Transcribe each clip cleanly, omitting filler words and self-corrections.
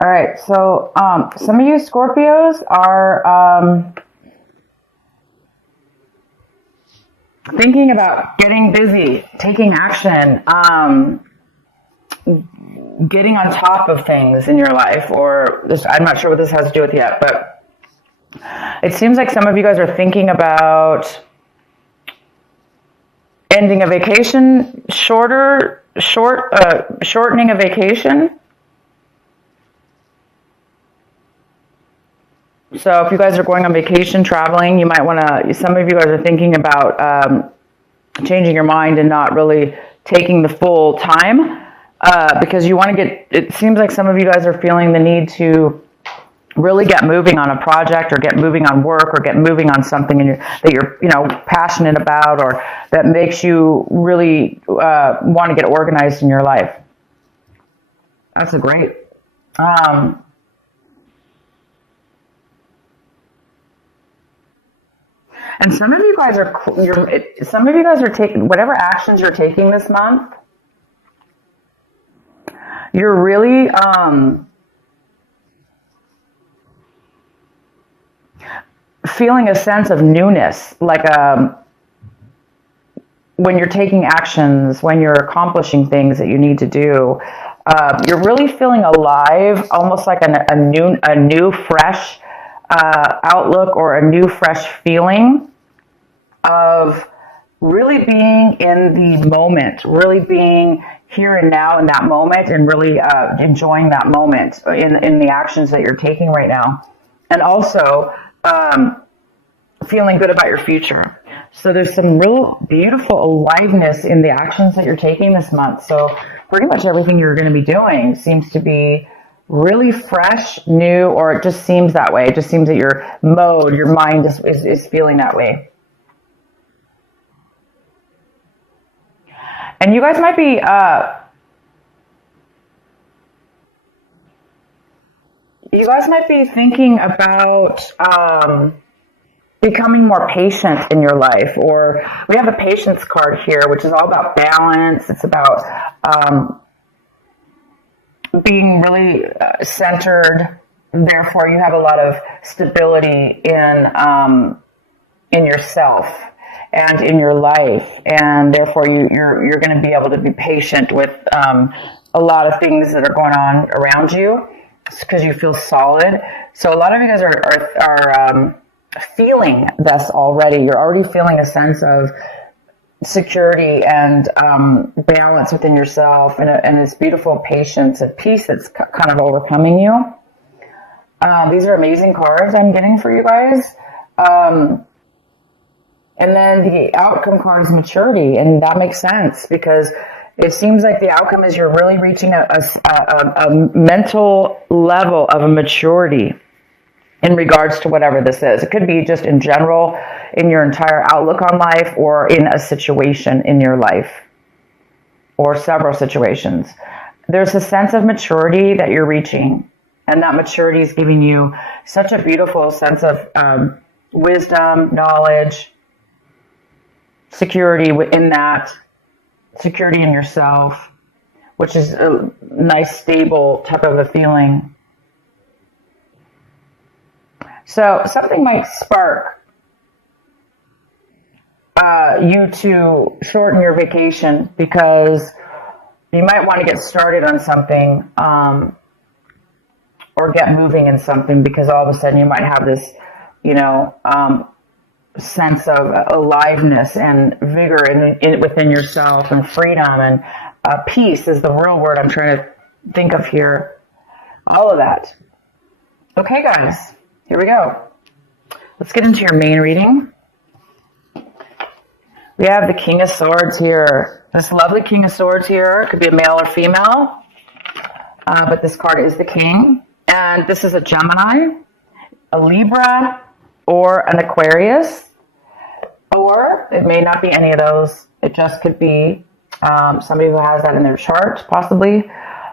All right, so some of you Scorpios are thinking about getting busy, taking action, getting on top of things in your life, or this, I'm not sure what this has to do with yet, but it seems like some of you guys are thinking about ending a vacation, shortening a vacation. So if you guys are going on vacation, traveling, you might want to, some of you guys are thinking about changing your mind and not really taking the full time because you want to get, it seems like some of you guys are feeling the need to really get moving on a project or get moving on work or get moving on something that you're passionate about or that makes you really want to get organized in your life. That's a great. And some of you guys are taking whatever actions you're taking this month. You're really feeling a sense of newness, like when you're taking actions, when you're accomplishing things that you need to do. You're really feeling alive, almost like a new fresh outlook or a new fresh feeling of really being in the moment, really being here and now in that moment, and really enjoying that moment in the actions that you're taking right now, and also feeling good about your future. So there's some real beautiful aliveness in the actions that you're taking this month. So pretty much everything you're going to be doing seems to be really fresh, new, or it just seems that way. It just seems that your mode, your mind is feeling that way. And you guys might be thinking about becoming more patient in your life. Or we have a patience card here, which is all about balance. It's about being really centered. Therefore, you have a lot of stability in yourself and in your life, and therefore you're going to be able to be patient with a lot of things that are going on around you because you feel solid. So a lot of you guys are feeling this already. You're already feeling a sense of security and balance within yourself, and this beautiful patience and peace that's kind of overcoming you. These are amazing cards I'm getting for you guys. And then the outcome card is maturity, and that makes sense because it seems like the outcome is you're really reaching a mental level of a maturity in regards to whatever this is. It could be just in general, in your entire outlook on life, or in a situation in your life, or several situations. There's a sense of maturity that you're reaching, and that maturity is giving you such a beautiful sense of wisdom, knowledge, security in that, security in yourself, which is a nice, stable type of a feeling. So something might spark you to shorten your vacation because you might want to get started on something or get moving in something because all of a sudden you might have this, sense of aliveness and vigor within yourself, and freedom, and peace is the real word I'm trying to think of here. All of that. Okay, guys, here we go. Let's get into your main reading. We have the King of Swords here. This lovely King of Swords here. It could be a male or female, but this card is the King. And this is a Gemini, a Libra, or an Aquarius. Or it may not be any of those. It just could be somebody who has that in their chart, possibly.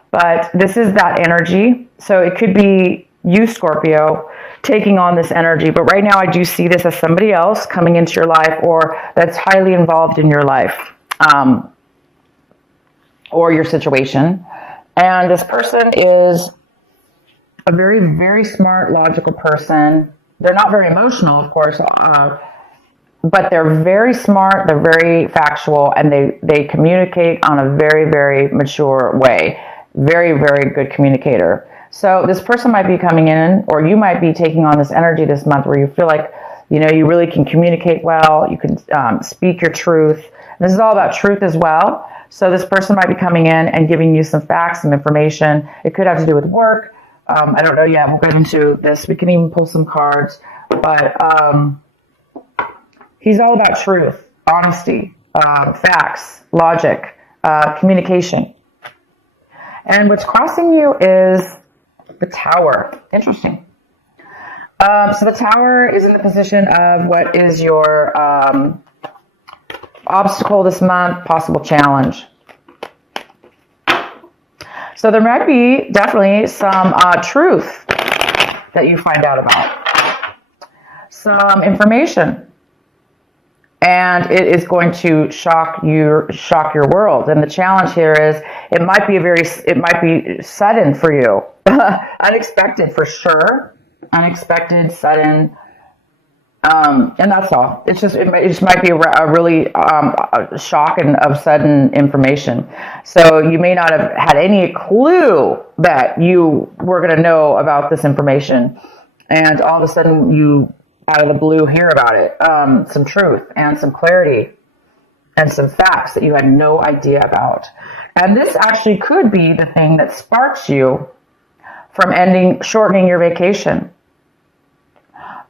But this is that energy. So it could be you, Scorpio, taking on this energy. But right now I do see this as somebody else coming into your life, or that's highly involved in your life or your situation. And this person is a very, very smart, logical person. They're not very emotional, of course, but they're very smart, they're very factual, and they communicate on a very, very mature way. Very, very good communicator. So this person might be coming in, or you might be taking on this energy this month where you feel like, you really can communicate well, you can speak your truth. This is all about truth as well. So this person might be coming in and giving you some facts, some information. It could have to do with work. I don't know yet. We'll get into this. We can even pull some cards. But he's all about truth, honesty, facts, logic, communication. And what's crossing you is the Tower. Interesting. So the Tower is in the position of what is your obstacle this month, possible challenge. So there might be definitely some truth that you find out about, some information, and it is going to shock your world. And the challenge here is it might be sudden for you, unexpected for sure, unexpected, sudden. And that's all. It just might be a really shock and of sudden information. So you may not have had any clue that you were going to know about this information, and all of a sudden you, out of the blue, hear about it. Some truth and some clarity and some facts that you had no idea about. And this actually could be the thing that sparks you from shortening your vacation.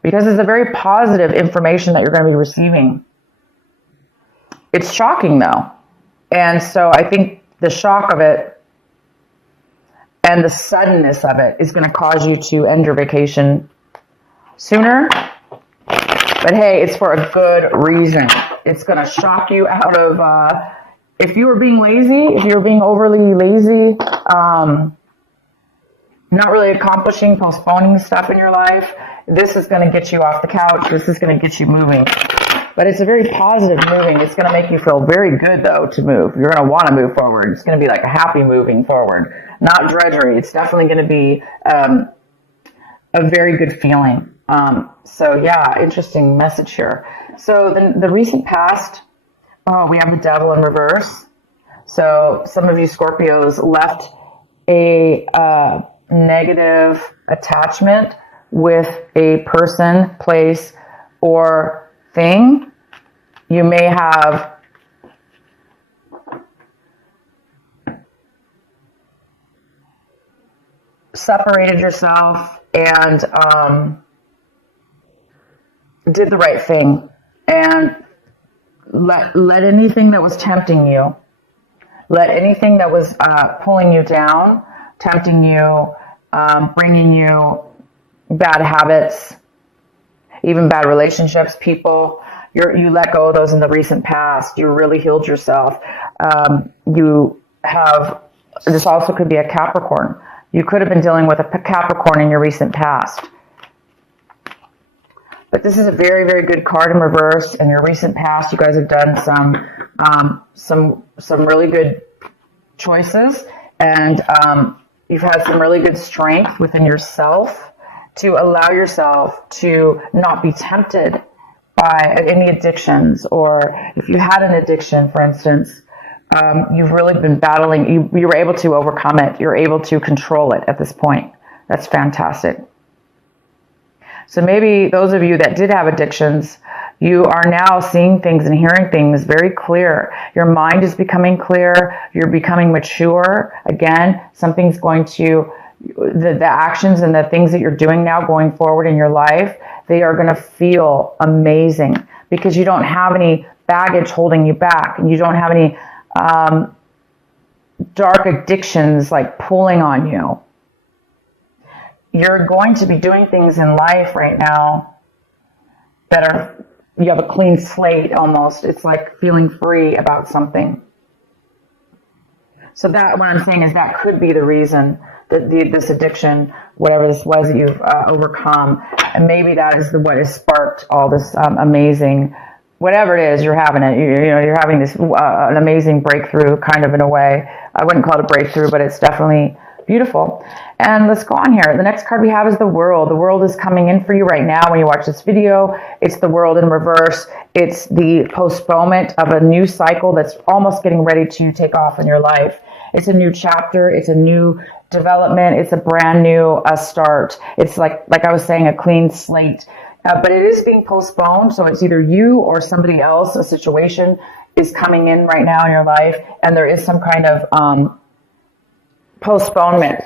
Because it's a very positive information that you're going to be receiving. It's shocking though. And so I think the shock of it and the suddenness of it is going to cause you to end your vacation sooner. But hey, it's for a good reason. It's going to shock you out of, if you were being lazy, if you were being overly lazy, not really accomplishing, postponing stuff in your life, this is going to get you off the couch. This is going to get you moving. But it's a very positive moving. It's going to make you feel very good, though, to move. You're going to want to move forward. It's going to be like a happy moving forward, not drudgery. It's definitely going to be a very good feeling. So, yeah, interesting message here. So the recent past, we have the Devil in reverse. So some of you Scorpios left a negative attachment with a person, place, or thing. You may have separated yourself and did the right thing, and let anything that was tempting you, let anything that was pulling you down, tempting you, bringing you bad habits, even bad relationships, people, you let go of those in the recent past. You really healed yourself. This also could be a Capricorn. You could have been dealing with a Capricorn in your recent past. But this is a very, very good card in reverse. In your recent past, you guys have done some really good choices, and you've had some really good strength within yourself to allow yourself to not be tempted by any addictions, or if you had an addiction, for instance, you've really been battling. You were able to overcome it. You're able to control it at this point. That's fantastic. So maybe those of you that did have addictions, you are now seeing things and hearing things very clear. Your mind is becoming clear. You're becoming mature. Again, something's going to, the actions and the things that you're doing now going forward in your life, they are going to feel amazing because you don't have any baggage holding you back, and you don't have any dark addictions like pulling on you. You're going to be doing things in life right now that are, you have a clean slate almost. It's like feeling free about something. So that, what I'm saying is that could be the reason that this addiction, whatever this was that you've overcome, and maybe that is what has sparked all this amazing, whatever it is, you're having it. You're having this an amazing breakthrough, kind of, in a way. I wouldn't call it a breakthrough, but it's definitely beautiful. And let's go on here. The next card we have is the World. The World is coming in for you right now when you watch this video. It's the World in reverse. It's the postponement of a new cycle that's almost getting ready to take off in your life. It's a new chapter. It's a new development. It's a brand new start. It's like I was saying, a clean slate. But it is being postponed. So it's either you or somebody else, a situation is coming in right now in your life. And there is some kind of postponement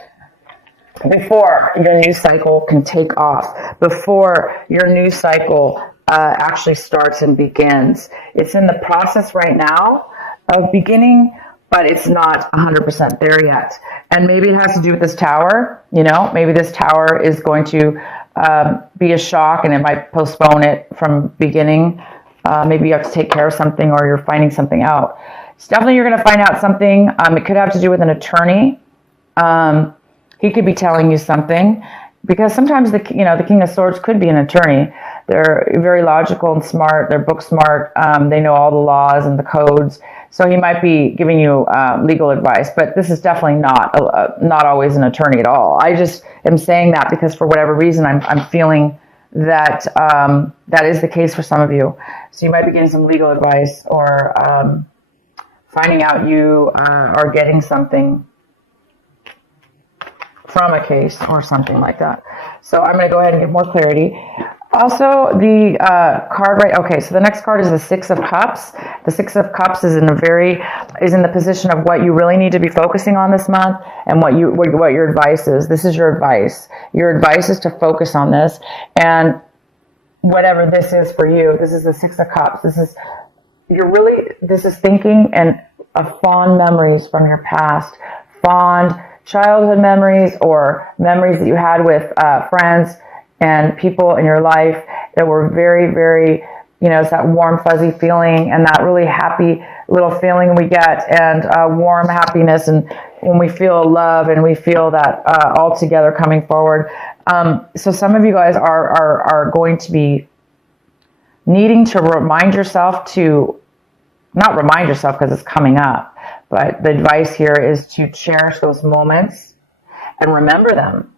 before your new cycle can take off, before your new cycle actually starts and begins. It's in the process right now of beginning, but it's not 100% there yet. And maybe it has to do with this tower. You know, maybe this tower is going to be a shock and it might postpone it from beginning. Maybe you have to take care of something or you're finding something out. It's definitely you're going to find out something. It could have to do with an attorney. He could be telling you something, because sometimes the King of Swords could be an attorney. They're very logical and smart. They're book smart. They know all the laws and the codes. So he might be giving you legal advice, but this is definitely not always an attorney at all. I just am saying that because for whatever reason, I'm feeling that that is the case for some of you. So you might be getting some legal advice or finding out you are getting something from a case or something like that. So I'm going to go ahead and give more clarity. Also, the card, right? Okay, so the next card is the Six of Cups. The Six of Cups is in the position of what you really need to be focusing on this month and what your advice is. This is your advice. Your advice is to focus on this, and whatever this is for you. This is the Six of Cups. This is thinking and fond memories from your past, fond childhood memories or memories that you had with friends and people in your life that were very, very, it's that warm, fuzzy feeling and that really happy little feeling we get, and warm happiness, and when we feel love and we feel that all together coming forward. So some of you guys are going to be needing to remind yourself to, not remind yourself because it's coming up, but the advice here is to cherish those moments and remember them.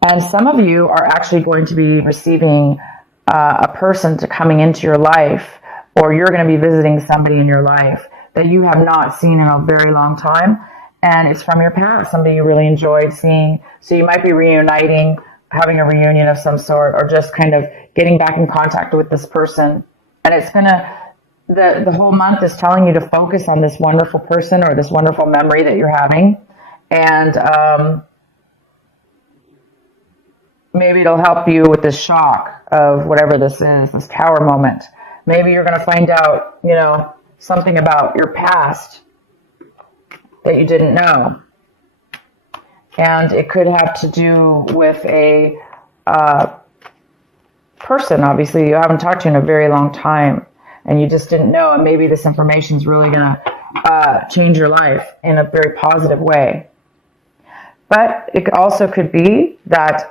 And some of you are actually going to be receiving a person coming into your life, or you're going to be visiting somebody in your life that you have not seen in a very long time. And it's from your past, somebody you really enjoyed seeing. So you might be reuniting, having a reunion of some sort, or just kind of getting back in contact with this person. And it's going to, the whole month is telling you to focus on this wonderful person or this wonderful memory that you're having. And maybe it'll help you with this shock of whatever this is, this tower moment. Maybe you're going to find out, something about your past that you didn't know. And it could have to do with a person, obviously, you haven't talked to in a very long time. And you just didn't know, and maybe this information is really going to change your life in a very positive way. But it also could be that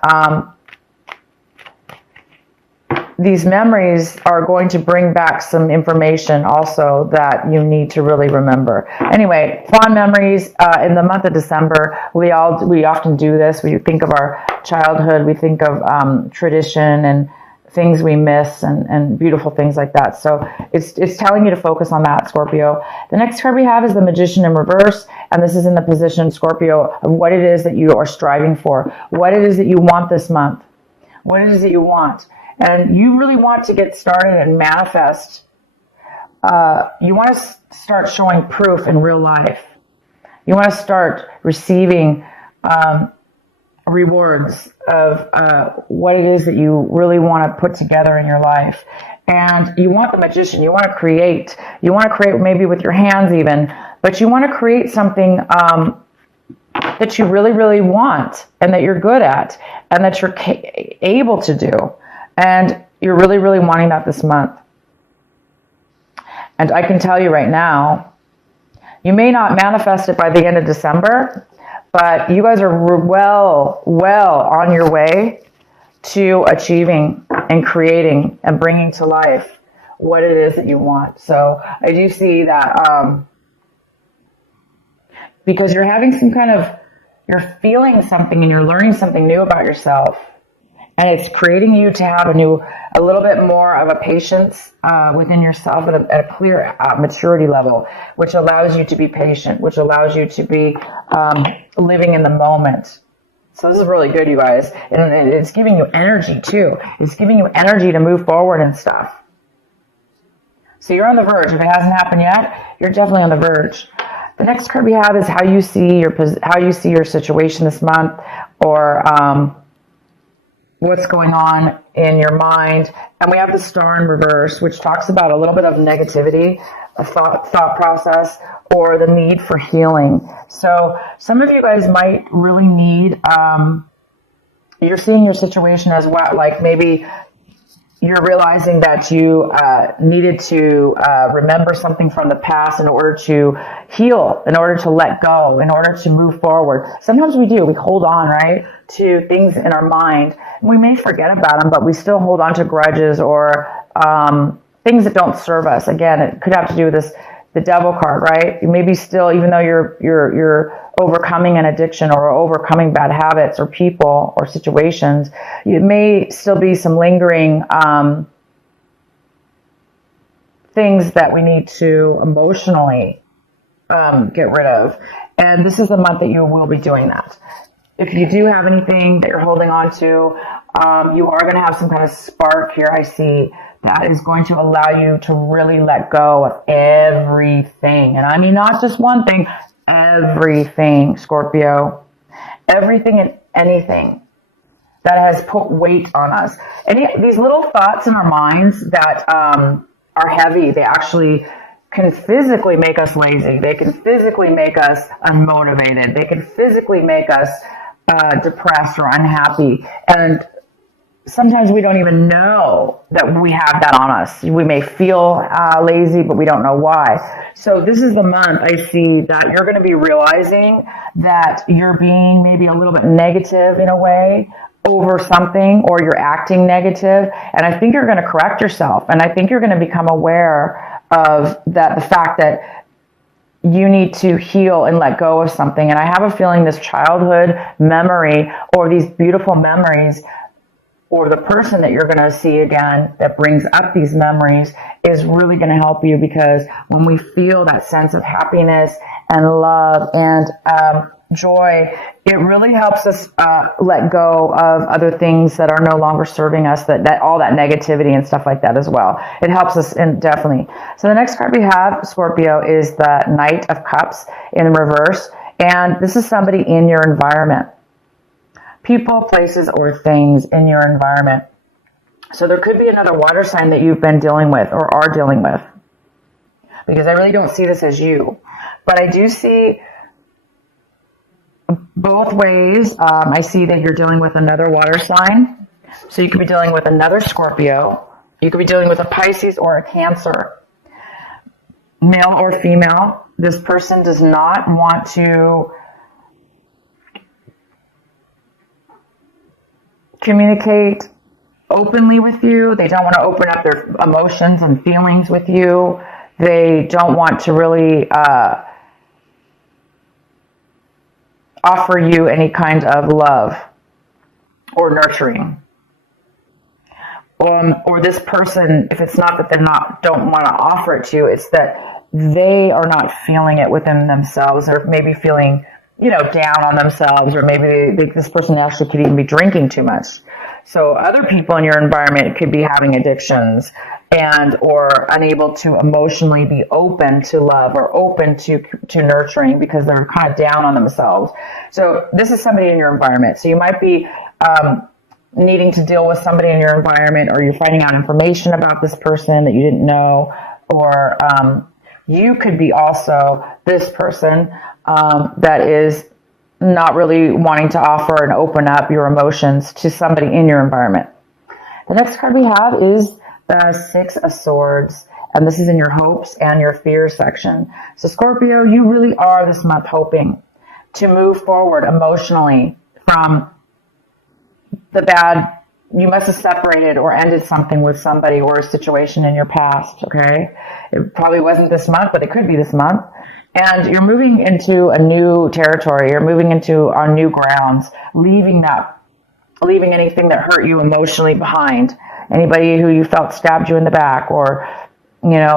these memories are going to bring back some information also that you need to really remember. Anyway, fond memories in the month of December. We often do this. We think of our childhood. We think of tradition and things we miss and beautiful things like that. So it's telling you to focus on that, Scorpio. The next card we have is the Magician in reverse, and this is in the position, Scorpio, of what it is that you are striving for, what it is that you want this month, what it is that you want. And you really want to get started and manifest. You want to start showing proof in real life. You want to start receiving rewards of what it is that you really want to put together in your life. And you want the Magician. You want to create. You want to create maybe with your hands even, but you want to create something that you really, really want and that you're good at and that you're able to do. And you're really, really wanting that this month. And I can tell you right now, you may not manifest it by the end of December, but you guys are well on your way to achieving and creating and bringing to life what it is that you want. So I do see that because you're having some kind of you're feeling something and you're learning something new about yourself. And it's creating you to have a little bit more of a patience within yourself at a clear maturity level, which allows you to be patient, which allows you to be living in the moment. So this is really good, you guys. And it's giving you energy, too. It's giving you energy to move forward and stuff. So you're on the verge. If it hasn't happened yet, you're definitely on the verge. The next card we have is how you see your situation this month, or what's going on in your mind. And we have the Star in reverse, which talks about a little bit of negativity, a thought process, or the need for healing. So some of you guys might really need, you're seeing your situation as well, like maybe you're realizing that you needed to remember something from the past in order to heal, in order to let go, in order to move forward. Sometimes we do. We hold on, right, to things in our mind. We may forget about them, but we still hold on to grudges or things that don't serve us. Again, it could have to do with the Devil card, right? You maybe still, even though you're overcoming an addiction or overcoming bad habits or people or situations, it may still be some lingering things that we need to emotionally get rid of. And this is the month that you will be doing that. If you do have anything that you're holding on to, you are going to have some kind of spark here, I see, that is going to allow you to really let go of everything. And I mean, not just one thing, everything, Scorpio. Everything and anything that has put weight on us. These little thoughts in our minds that are heavy, they actually can physically make us lazy. They can physically make us unmotivated. They can physically make us depressed or unhappy. And sometimes we don't even know that we have that on us. We may feel lazy, but we don't know why. So this is the month I see that you're going to be realizing that you're being maybe a little bit negative in a way over something, or you're acting negative. And I think you're going to correct yourself. And I think you're going to become aware of the fact that you need to heal and let go of something. And I have a feeling this childhood memory, or these beautiful memories, or the person that you're going to see again that brings up these memories is really going to help you, because when we feel that sense of happiness and love and joy, it really helps us let go of other things that are no longer serving us, that all that negativity and stuff like that as well. It helps us definitely. So the next card we have, Scorpio, is the Knight of Cups in reverse. And this is somebody in your environment. People, places, or things in your environment. So there could be another water sign that you've been dealing with or are dealing with, because I really don't see this as you. But I do see both ways. I see that you're dealing with another water sign. So you could be dealing with another Scorpio. You could be dealing with a Pisces or a Cancer. Male or female. This person does not want to communicate openly with you. They don't want to open up their emotions and feelings with you. They don't want to really offer you any kind of love or nurturing. Or this person, if it's not that they don't want to offer it to you, it's that they are not feeling it within themselves, or maybe feeling, down on themselves, or maybe this person actually could even be drinking too much. So other people in your environment could be having addictions or unable to emotionally be open to love or open to nurturing, because they're kind of down on themselves. So this is somebody in your environment. So you might be needing to deal with somebody in your environment, or you're finding out information about this person that you didn't know, or you could be also this person that is not really wanting to offer and open up your emotions to somebody in your environment. The next card we have is the Six of Swords, and this is in your hopes and your fears section. So Scorpio, you really are this month hoping to move forward emotionally from the bad. You must have separated or ended something with somebody or a situation in your past, okay? It probably wasn't this month, but it could be this month. And you're moving into a new territory. You're moving into our new grounds, leaving anything that hurt you emotionally behind. Anybody who you felt stabbed you in the back or,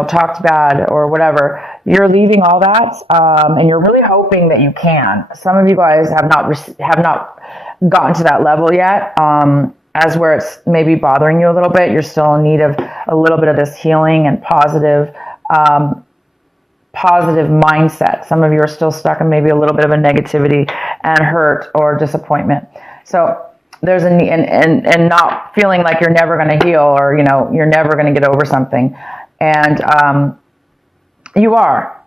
talked bad or whatever. You're leaving all that, and you're really hoping that you can. Some of you guys have not gotten to that level yet, as where it's maybe bothering you a little bit. You're still in need of a little bit of this healing and positive mindset. Some of you are still stuck in maybe a little bit of a negativity and hurt or disappointment. So there's a need, and not feeling like you're never going to heal, or you're never going to get over something, and you are.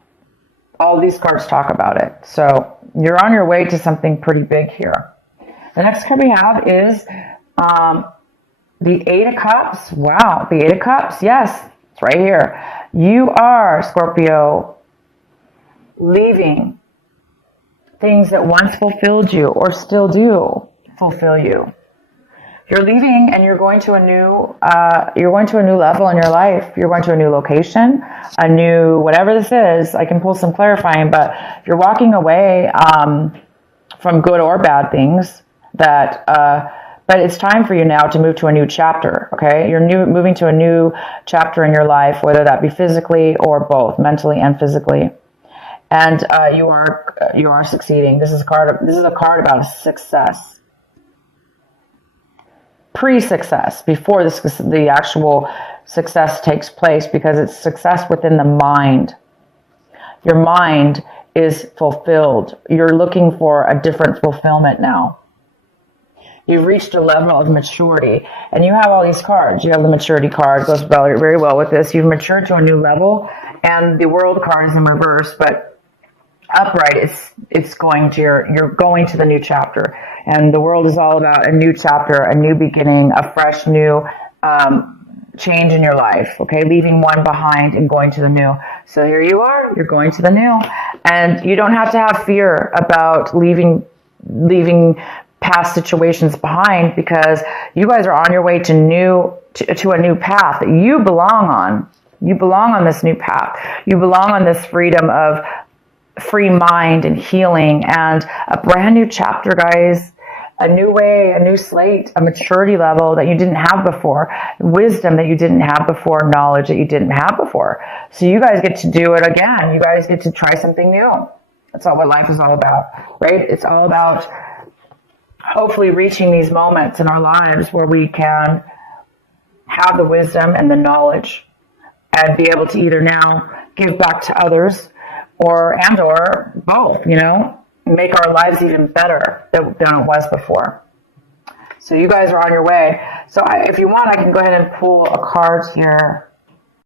All these cards talk about it. So you're on your way to something pretty big here. The next card we have is the Eight of Cups. Wow, the Eight of Cups. Yes, it's right here. You are, Scorpio, leaving things that once fulfilled you or still do fulfill you. You're leaving and you're going to a new level in your life. You're going to a new location, a new, whatever this is. I can pull some clarifying, but you're walking away from good or bad things but it's time for you now to move to a new chapter, okay? You're moving to a new chapter in your life, whether that be physically or both, mentally and physically. And you are succeeding. This is a card about success. Pre-success, before the actual success takes place, because it's success within the mind. Your mind is fulfilled. You're looking for a different fulfillment now. You've reached a level of maturity, and you have all these cards. You have the maturity card, goes very well with this. You've matured to a new level, and the world card is in reverse, but upright, it's going to you're going to the new chapter, and the world is all about a new chapter, a new beginning, a fresh new change in your life. Okay, leaving one behind and going to the new. So here you are. You're going to the new, and you don't have to have fear about leaving past situations behind, because you guys are on your way to a new path that you belong on. You belong on this new path. You belong on this freedom of free mind and healing and a brand new chapter, guys. A new way, a new slate, a maturity level that you didn't have before, wisdom that you didn't have before, knowledge that you didn't have before. So you guys get to do it again. You guys get to try something new. That's all what life is all about, right? It's all about hopefully reaching these moments in our lives where we can have the wisdom and the knowledge and be able to either now give back to others or both, make our lives even better than it was before. So you guys are on your way. So if you want, I can go ahead and pull a card here